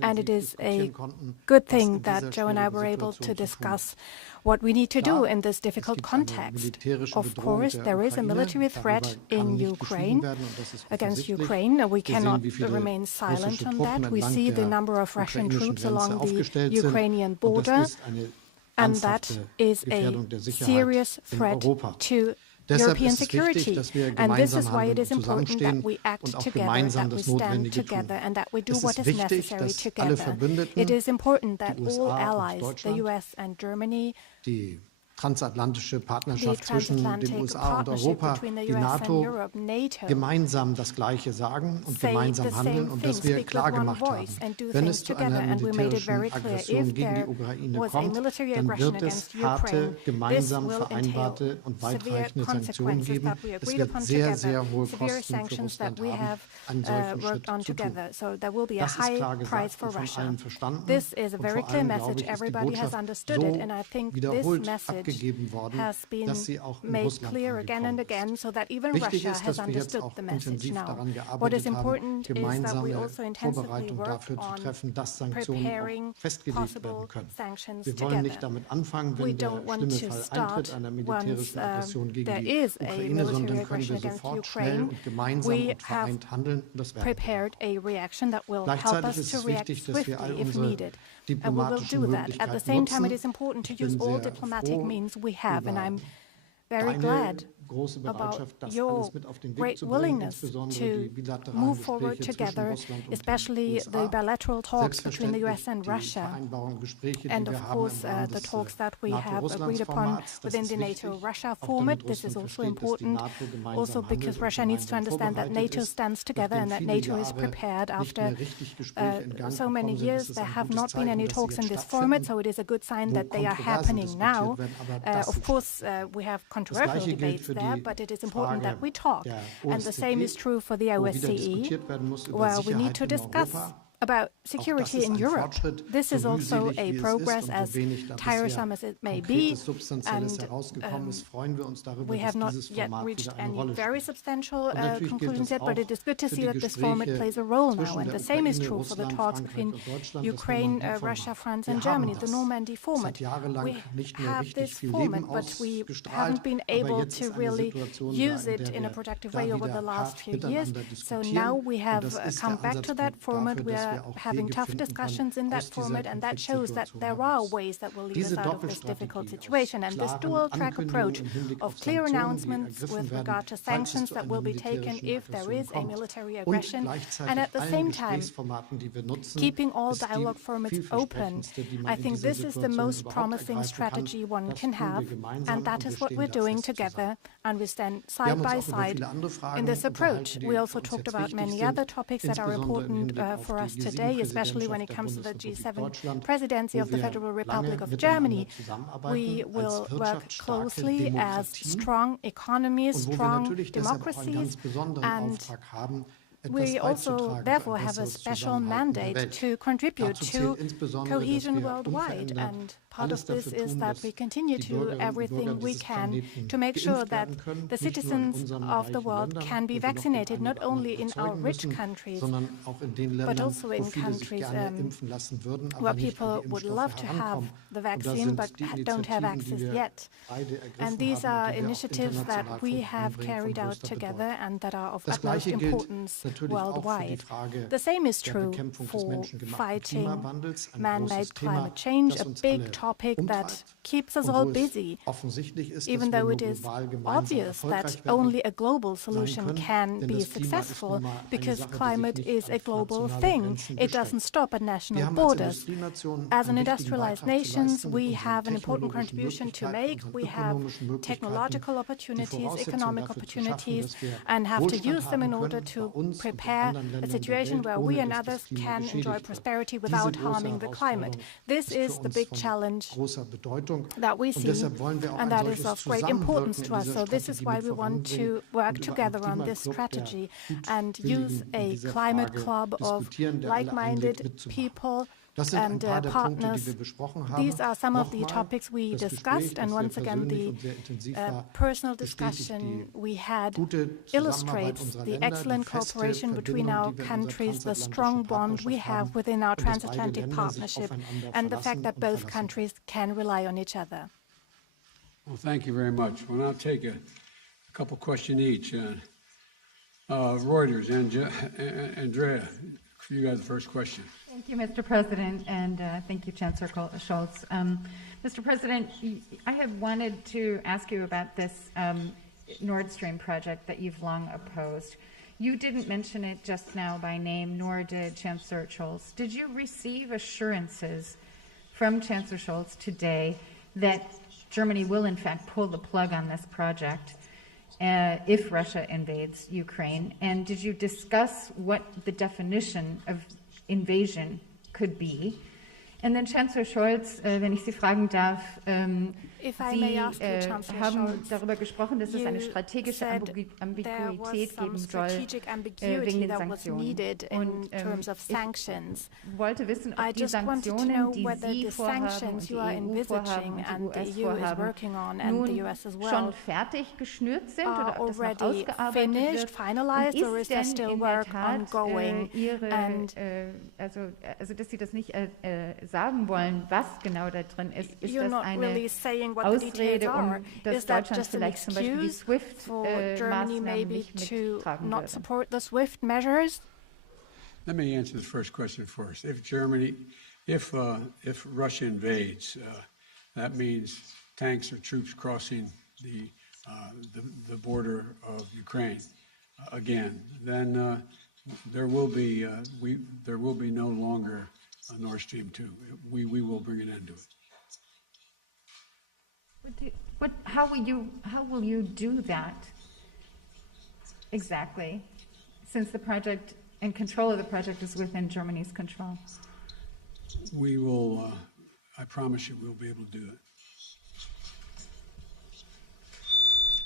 And it is a good thing that Joe and I were able to discuss what we need to do in this difficult context. Of course, there is a military threat in Ukraine, against Ukraine. We cannot remain silent on that. We see the number of Russian troops along the Ukrainian border, and that is a serious threat to European security. And this is why it is important that we act together, that we stand together, and that we do what is necessary together. It is important that all allies, the US and Germany, transatlantische Partnerschaft zwischen den USA und Europa, die NATO, gemeinsam das Gleiche sagen und gemeinsam handeln und dass wir klargemacht haben, wenn es zu einer militärischen Aggression gegen die Ukraine kommt, dann wird es harte, gemeinsam vereinbarte und weitreichende Sanktionen geben. Es wird sehr, sehr hohe Kosten für Russland haben, einen solchen Schritt zu tun. Das ist klar gesagt und von allen verstanden. Und vor allem, glaube ich, ist die Botschaft so wiederholt abgegeben worden, dass sie auch in Russland angekommen ist. Wichtig ist, dass wir jetzt auch intensiv daran gearbeitet haben, gemeinsame Vorbereitung dafür zu treffen, dass Sanktionen auch festgelegt werden können. Wir wollen nicht damit anfangen, wenn der schlimme Fall eintritt, einer militärischen Aggression gegen die Ukraine, sondern können wir sofort schnell und gemeinsam und vereint handeln. Und das werden wir. Gleichzeitig ist es wichtig, dass wir all unsere diplomatischen Möglichkeiten nutzen. Ich bin sehr froh, we have, and I'm very glad about your great willingness to move forward together, especially the bilateral talks between the US and Russia, and of course the talks that we have agreed upon within the NATO-Russia format. This is also important, also because Russia needs to understand that NATO stands together and that NATO is prepared. After so many years, there have not been any talks in this format, so it is a good sign that they are happening now. Of course, we have controversial debates there, but it is important that we talk. And the same is true for the OSCE, where we need to discuss about security in Europe. This is also a progress, as tiresome as it may be, and we have not yet reached any very substantial conclusions yet, but it is good to see that this format plays a role now. And the same is true for the talks between Ukraine, Russia, France and Germany, the Normandy format. We have this format, but we haven't been able to really use it in a productive way over the last few years. So now we have come back to that format. We are having tough discussions in that format, and that shows that there are ways that will lead us out of this difficult situation. And this dual-track approach of clear announcements with regard to sanctions that will be taken if there is a military aggression, and at the same time keeping all dialogue formats open, I think this is the most promising strategy one can have, and that is what we're doing together, and we stand side by side in this approach. We also talked about many other topics that are important for us today, especially when it comes to the G7 presidency of the Federal Republic of Germany. We will work closely as strong economies, strong democracies, and we also, therefore, have a special mandate to contribute to cohesion worldwide. And part of this is that we continue to do everything we can to make sure that the citizens of the world can be vaccinated, not only in our rich countries, but also in countries where people would love to have the vaccine but don't have access yet. And these are initiatives that we have carried out together and that are of utmost importance worldwide. The same is true for fighting man-made climate change, a big topic that keeps us all busy, even though it is obvious that only a global solution can be successful, because climate is a global thing. It doesn't stop at national borders. As an industrialized nations, we have an important contribution to make. We have technological opportunities, economic opportunities, and have to use them in order to prepare a situation where we and others can enjoy prosperity without harming the climate. This is the big challenge that we see, and that is of great importance to us. So this is why we want to work together on this strategy and use a climate club of like-minded people partners. These are some of the topics we discussed, and once again, the personal discussion we had illustrates the excellent cooperation between our countries, the strong bond we have within our transatlantic partnership, and the fact that both countries can rely on each other. Well, thank you very much. We'll now take a couple questions each. Reuters, Andrea, you got the first question. Thank you, Mr. President, and thank you, Chancellor Scholz. Mr. President, I have wanted to ask you about this Nord Stream project that you've long opposed. You didn't mention it just now by name, nor did Chancellor Scholz. Did you receive assurances from Chancellor Scholz today that Germany will, in fact, pull the plug on this project if Russia invades Ukraine? And did you discuss what the definition of invasion could be? And then Chancellor Scholz, wenn ich Sie fragen darf, Sie haben darüber gesprochen, dass es eine strategische Ambiguität geben soll wegen den Sanktionen. Und ich wollte wissen, ob die Sanktionen, die Sie vorhaben und die EU vorhaben und die US vorhaben, nun schon fertig geschnürt sind oder ob das noch ausgearbeitet wird. Und ist denn in der Tat also dass Sie das nicht sagen wollen, was genau da drin ist. Ist das eine Ausrede, dass Deutschland vielleicht zum Beispiel die SWIFT-Maßnahmen nicht mittragen würde? Let me answer the first question first. If Russia invades, that means tanks or troops crossing the border of Ukraine again. Then there will be no longer Nord Stream 2. We will bring an end to it. How will you do that exactly, since the project and control of the project is within Germany's control? We will, I promise you, we'll be able to do it.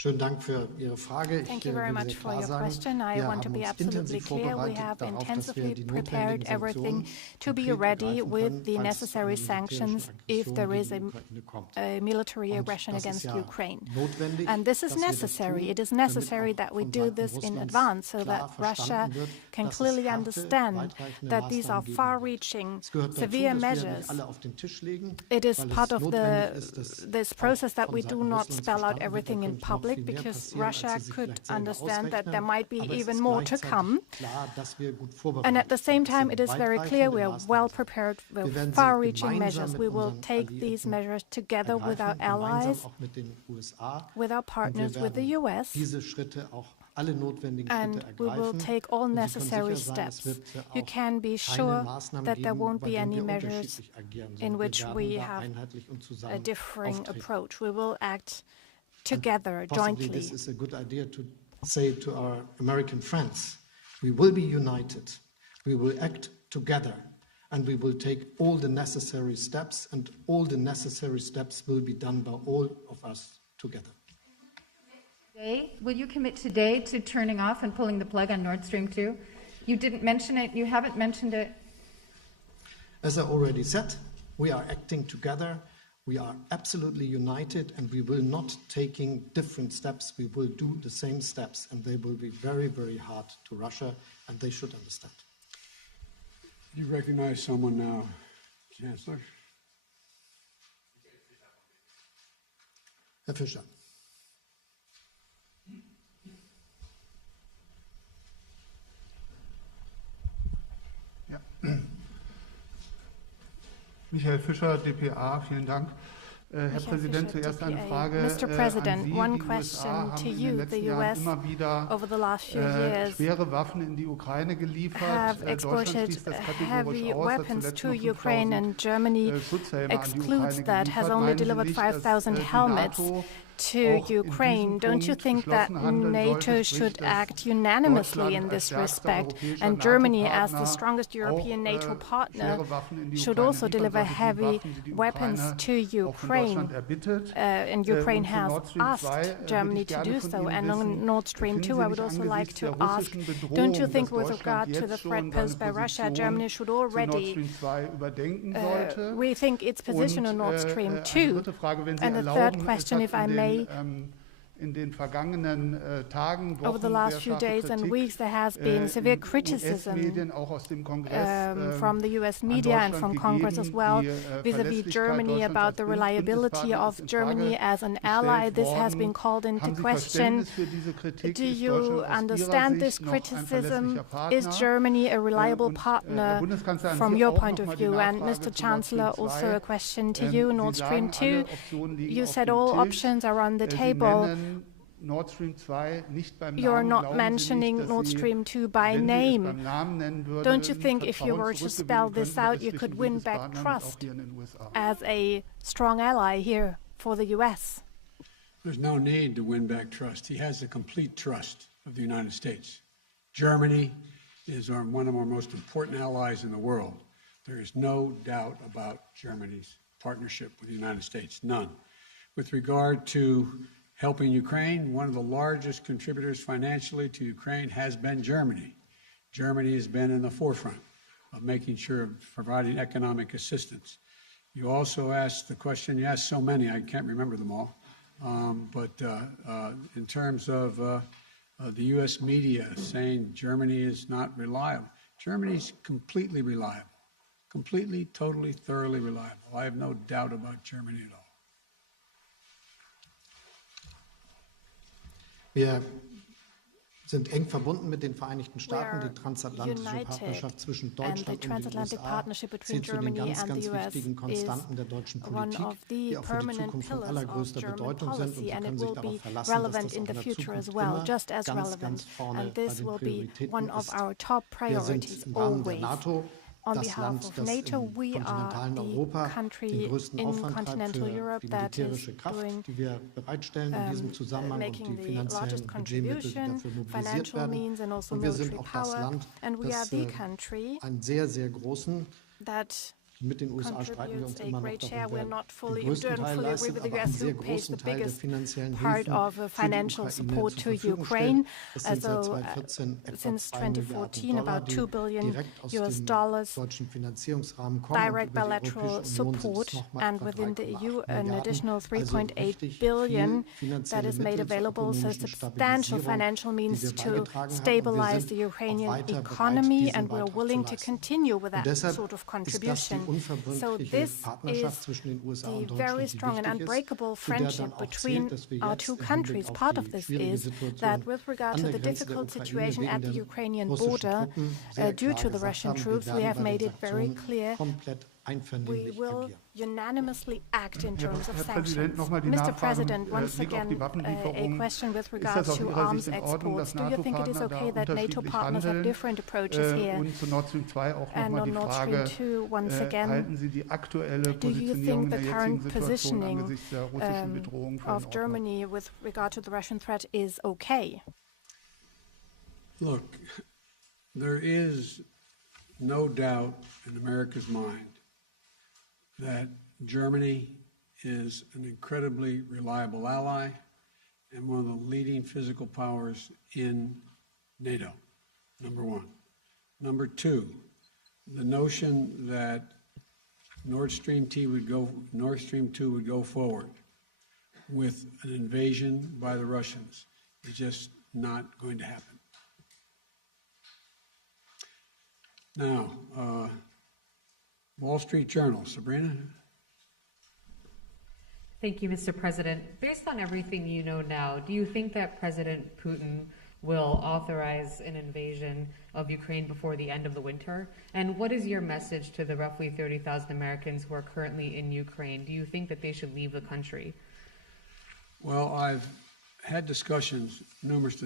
Schönen Dank für Ihre Frage. Thank you very much for your question. I want to be absolutely clear. We have intensively prepared everything to be ready with the necessary sanctions if there is a military aggression against Ukraine. And this is necessary. It is necessary that we do this in advance so that Russia can clearly understand that these are far-reaching, severe measures. It is part of this process that we do not spell out everything in public, because Russia could understand that there might be even more to come. And at the same time, it is very clear we are well prepared with far-reaching measures. We will take these measures together with our allies, with our partners, with the US, and we will take all necessary steps. You can be sure that there won't be any measures in which we have a differing approach. We will act together, jointly. This is a good idea to say to our American friends, we will be united, we will act together, and we will take all the necessary steps, and all the necessary steps will be done by all of us together. Will you commit today to turning off and pulling the plug on Nord Stream 2? You didn't mention it, you haven't mentioned it. As I already said, we are acting together. We are absolutely united, and we will not taking different steps. We will do the same steps, and they will be very, very hard to Russia, and they should understand. You recognize someone now, Chancellor? Herr Fischer. Ja. Michael Fischer, dpa, vielen Dank. Herr Präsident, zuerst eine Frage Mr. President, one question to you. The US over the last few years schwere Waffen in die Ukraine geliefert. Have exported heavy weapons to Ukraine, and Germany excludes that, has only delivered 5,000 helmets to Ukraine. Don't you think that NATO should act unanimously in this respect? And Germany, as the strongest European NATO partner, should also deliver heavy weapons to Ukraine. And Ukraine has asked Germany to do so. And on Nord Stream 2, I would also like to ask, don't you think with regard to the threat posed by Russia, Germany should already rethink its position on Nord Stream 2? And the third question, if I may, over the last few days and weeks, there has been severe criticism from the US media and from Congress as well vis-à-vis Germany about the reliability of Germany as an ally. This has been called into question. Do you understand this criticism? Is Germany a reliable partner from your point of view? And Mr. Chancellor, also a question to you, Nord Stream 2. You said all options are on the table. You're not mentioning Nord Stream 2 by name. Don't you think if you were to spell this out, you could win back trust as a strong ally here for the US? There's no need to win back trust. He has the complete trust of the United States. Germany is one of our most important allies in the world. There is no doubt about Germany's partnership with the United States, none. With regard to helping Ukraine, one of the largest contributors financially to Ukraine has been Germany. Germany has been in the forefront of making sure of providing economic assistance. You also asked the question, you asked so many, I can't remember them all, but in terms of the U.S. media saying Germany is not reliable, Germany's completely reliable, completely, totally, thoroughly reliable. I have no doubt about Germany at all. Wir sind eng verbunden mit den Vereinigten Staaten. Die transatlantische Partnerschaft zwischen Deutschland und den USA zählt zu den ganz, ganz wichtigen Konstanten der deutschen Politik, die auch für die Zukunft von allergrößter Bedeutung sind. Und Sie können sich darauf verlassen, dass das auch in der Zukunft immer ganz vorne bei den Prioritäten ist. Wir sind im Rahmen der NATO das Land, das im kontinentalen Europa den größten Aufwand treibt für die militärische Kraft, die wir bereitstellen in diesem Zusammenhang und die finanziellen Budgetmittel, die dafür mobilisiert werden. Und wir sind auch das Land, das einen sehr, sehr großen, mit den USA streiten wir uns immer noch darum, wer den größten Teil leistet, aber einen sehr großen Teil der finanziellen Hilfen für die Ukraine zur Verfügung stellt. Das sind seit 2014 etwa $2 Milliarden, die direkt aus dem deutschen Finanzierungsrahmen kommen. Direct bilateral support, and within the EU an additional $3.8 billion that is made available, so substantial financial means to stabilize the Ukrainian economy, and we're willing to continue with that sort of contribution. So this is the very strong and unbreakable friendship between our two countries. Part of this is that with regard to the difficult situation at the Ukrainian border, due to the Russian troops, we have made it very clear we will unanimously act in terms of sanctions. Mr. President, once again, a question with regard to arms exports. Do you think it is okay that NATO partners have different approaches here? And on Nord Stream 2, once again, do you think the current positioning of Germany with regard to the Russian threat is okay? Look, there is no doubt in America's mind that Germany is an incredibly reliable ally and one of the leading physical powers in NATO, number one. Number two, the notion that Nord Stream 2 would go forward with an invasion by the Russians is just not going to happen. Now, Wall Street Journal, Sabrina? Thank you, Mr. President. Based on everything you know now, do you think that President Putin will authorize an invasion of Ukraine before the end of the winter? And what is your message to the roughly 30,000 Americans who are currently in Ukraine? Do you think that they should leave the country? Well, I've had discussions, numerous